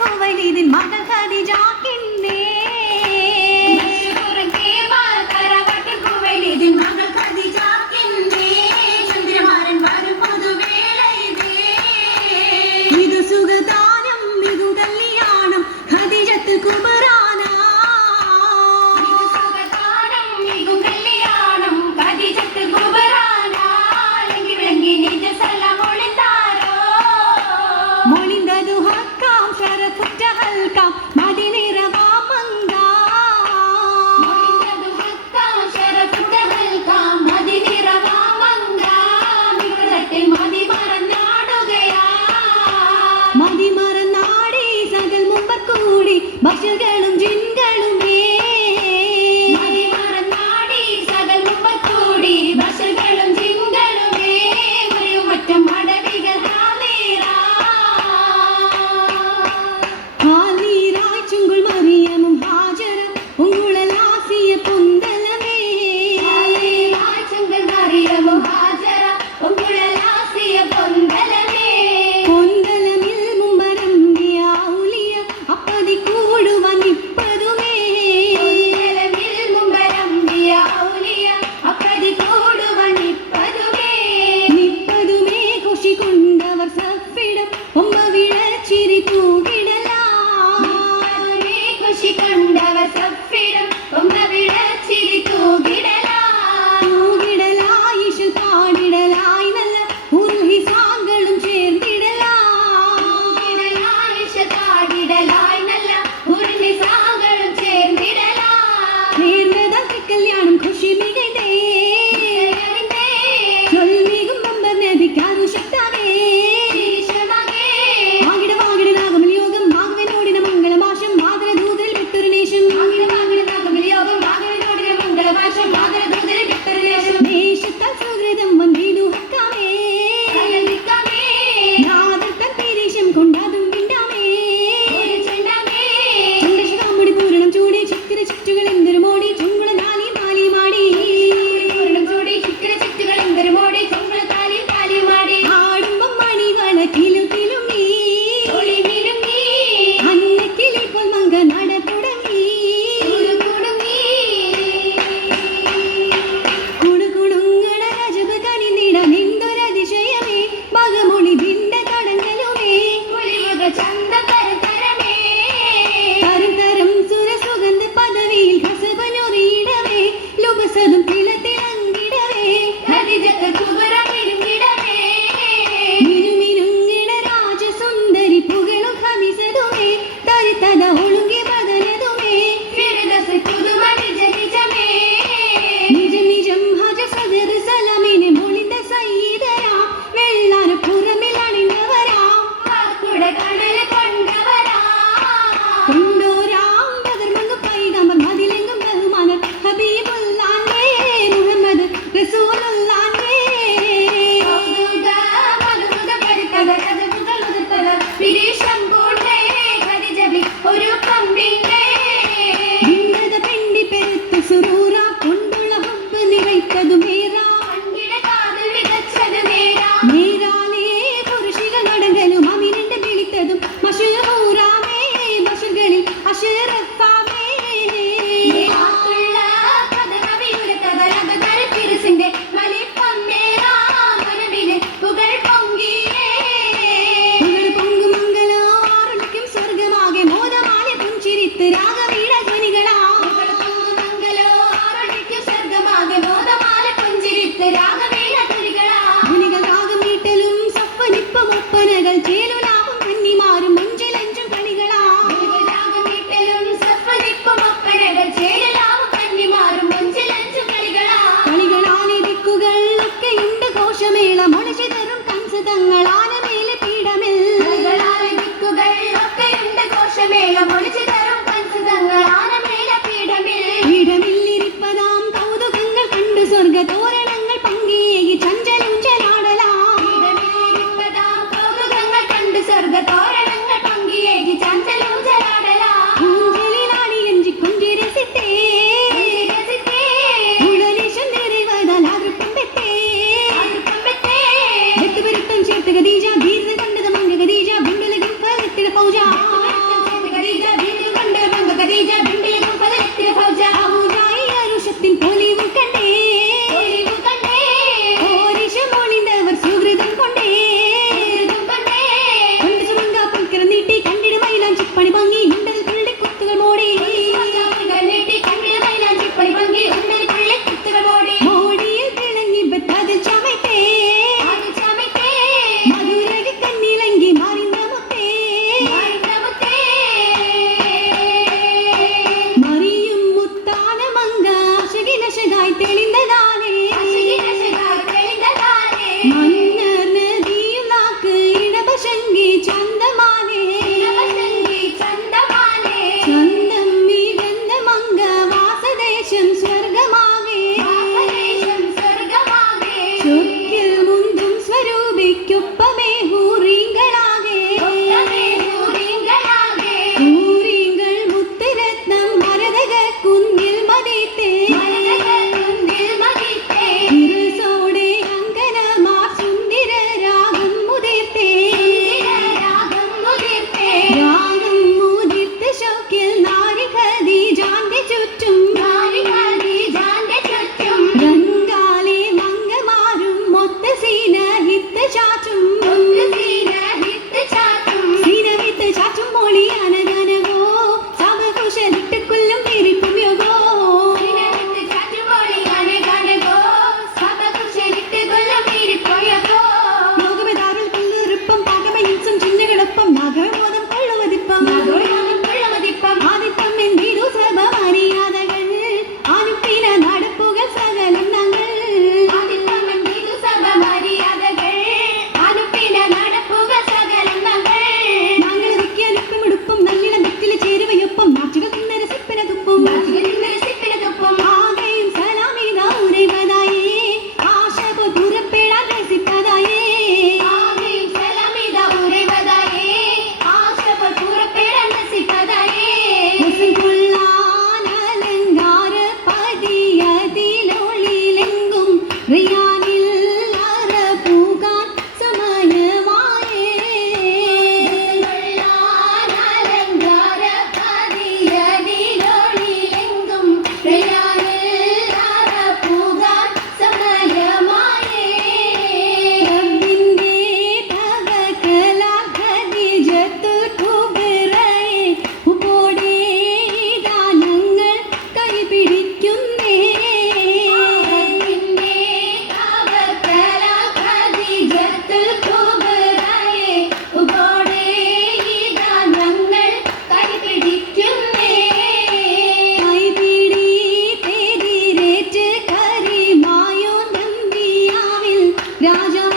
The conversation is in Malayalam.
കുവൈലിദിൻ മകൾ ഖദീജക്കിന്റെ കുവൈലിദിൻ മകൾ ഖദീജക്കിന്റെ ചന്ദ്രമാരൻ വരും പുതുവേളയിതേ ഇത് സുഖദാനം ഇത് കല്യാണം ഖദീജത്ത് കുബറാന ഇത് സുഖദാനം ഇത് കല്യാണം ഖദീജത്ത് കുബറാന ലങ്കി വിളങ്ങി നിജ സലാം ഒളിന്താരോ മൊളിന്തതു ഹക്കാം ശരഫുറ്റ ഹൽക്കാം മദിനിറവാ മങ്ക മൊളിന്തതു ഹക്കാം ശരഫുറ്റ ഹൽക്കാം മദിനിറവാ മങ്ക മികടത്തെ മതി മറന്നാടുകയാ മതി മറന്നാടി സകൽ മുമ്പർ കൂടി ബഷകളും ജിൻകളും മതി മറന്നാടി സകൽ മുമ്പർ കൂടി ബഷകളും ജിൻകളും മറ്റം മടവികൾ ഹാലീറായി ചുങ്കുൾ മറിയമും ഹാജര ഉങ്കുളലാസിയ പൊന്തലമേ ഹാലീറായി ചുങ്കുൾ മറിയമും ഹാജര ഉങ്കുളലാസിയ പൊന്തലമേ പൊന്തലമിൽ മുമ്പരമ്പിയ ഔലിയ അപ്പതി കൂടുവാൻ നിപ്പതുമേ പൊന്തലമിൽ മുമ്പരമ്പിയ ഔലിയ അപ്പതി കൂടുവാൻ നിപ്പതുമേ നിപ്പതുമേ ഖുഷി കൊണ്ടവർ സഫിടം ഒമ്പ വിളച്ചിരി തൂകിടലാ നിപ്പതുമേ ഖുഷി കൊണ്ടവർ സഫിടം ഒമ്പ വിളച്ചിരി തൂകിടലാ തൂകിടലായിഷു പാടിടലായി നല്ല ഉർഹിസാങ്ങളും ചേർന്നിടലാ തൂകിടലായിഷു പാടിടലായി നല്ല ഉർഹിസാങ്ങളും ചേർന്നിടലാ ചേർന്നതാക്കി കല്യാണം ഖുഷി മികതേ ചൊൽമികും നമ്പർ നബിക്കാരു ശക്താവേ വാകിട വാകിട നാഗമൽ യോഗം ഭാഗവനോടിന മംഗളമാശം മാതൃദൂതരിൽ വിട്ടൊരു നേശം വാകിട വാകിട നാഗമൽ യോഗം ഭാഗവനോടിന മംഗളമാശം മാതൃദൂതരിൽ വിട്ടൊരു നേശം ദേശത്താൽ സുഹൃതം വന്നിടു ഹക്കാമേ നാദത്തൻ പീരീശം കൊണ്ടാതും വിണ്ടാമേ ചന്ദ്രശിഖാമുടി പൂരണം ചൂടി ചിത്തിര ചുറ്റുകൾ എന്തൊരു മോടി ചുങ്കുള നാലി മാലി മാടി പൂരണം ചൂടി ചിത്തിര ചുറ്റുകൾ എന്തൊരു മോടി ചുങ്കുള താലി താലി മാടി ആടുമ്പം മണികള കിലു കിലുങ്ങി ഒളിവിരുങ്ങി അന്നക്കിളി പോൽ മങ്ക നട തുടങ്ങി കുടുകുടുങ്ങണ രജബ് കനിന്നിട നിന്തൊരതിശയമേ മകമൊളി ഭിണ്ട കടങ്ങലുമേ കുലിവുക ചന്ത തരതരമേ തരം തരം സുരസുഗന്ധ പദവിയിൽ ഹസബനൊറിയിടവേ ലുബസതും തിളത്തിളങ്ങിടവേ ഖദീജത്ത് കുബറ മിനുങ്ങിടവേ മിനുമിനുങ്ങിട രാജസുന്ദരി പുകളും ഖമിസതുമേ തരിതത ഒളുങ്കി ബദനതുമേ ഫിർദൗസ് പുതുമ നിജ നിജമേ നിജം നിജം ഹജ സദർ സലമിനെ മൊളിന്ത സയ്യിദരാ വെള്ളാന പുറമിൽ അണിഞ്ഞവരാ വാക്കുട കടൽ കൊണ്ടവരാ കൊണ്ടോരാം ബദർമങ്ങ് പൈഗമ്പർ മതിലെങ്കും ബഹുമാനർ ഹബീബുല്ലാഹേ മുഹമ്മദ് റസൂലുള്ളാഹേ മധുക പരിതക കഥകൾ ഉദത്തക വിരീഷം പൂണ്ടേ ഖദീജബി ഒരു കമ്പിണ്ടേ ഭിന്നത പെണ്ണി പെരുത്ത് സുറൂറ കൊണ്ടുള്ള ഹബ്ബ് നിറയ്ത്തതു മേറാ പങ്കിട കാതിൽ വിതച്ചത് മേറാ മേറാലേ പുരുഷികൾ നടങ്ങലും അമിനന്റെ വിളിത്തതും മഷഹൂറാമേ ബഷറുകളിൽ അഷറഫാമേ ആത്തുള്ള കഥകവിയുരത്തത ലബദൽ ഫിർസിന്റെ വലിപ്പം മേറാ മനവിലെ പുകൾ പൊങ്കിയേ പുകൾ പൊങ്കും മംഗലോ ആരുണിക്കും സ്വർഗമാകെ മോദമാലെ പുഞ്ചിരിത്ത് രാഗവീണ ധ്വനികളാ പുകൾ പൊങ്കും മംഗലോ ആരുണിക്കും സ്വർഗമാകെ മോദമാലെ പുഞ്ചിരിത്ത് രാഗവീണ ധ്വനികളാ ധ്വനികൾ രാഗം വീട്ടലും സപ്പനിപ്പം ഒപ്പനകൾ ചേലുലാവും കന്നിമാരും മുഞ്ചിലഞ്ചും കളികളാ രാഗം വീട്ടലും സപ്പനിപ്പം ഒപ്പനകൾ ചേലുലാവും കന്നിമാരും മുഞ്ചിലഞ്ചും കളികളാ കളികളാലെ ദിക്കുകൾ ഒക്കെയുണ്ട് ഘോഷമേള മുളചിതറും കംസതങ്ങൾ ആനമേലെ പീഠമിൽ കളികളാലെ ദിക്കുകൾ ഒക്കെയുണ്ട് ഘോഷമേള മുളചിതറും കംസതങ്ങൾ ആനമേലെ പീഠമിൽ പീഠമില്ലിരിപ്പതാം കൗതുകങ്ങൾ കണ്ടു സ്വർഗ തോരണങ്ങൾ പങ്കിയേകി ചഞ്ചലും ചലാടലാ പീഠമില്ലിരിപ്പതാം കൗതുകങ്ങൾ കണ്ടു സ്വർഗ തോരണങ്ങൾ പങ്കിയേകി ചഞ്ചലും ചലാടലാ ഊഞ്ചലിലാടി എഞ്ചി കൊഞ്ചി രസിത്തേ ഉടലേശം നിറവതാൽ ആകൃപ്പം പെട്ടേ ഖദീജ ഖദീജ ഖദീജ ബിന്ദുലകിൻ ഫലത്തിട ഫൗജ രാജാ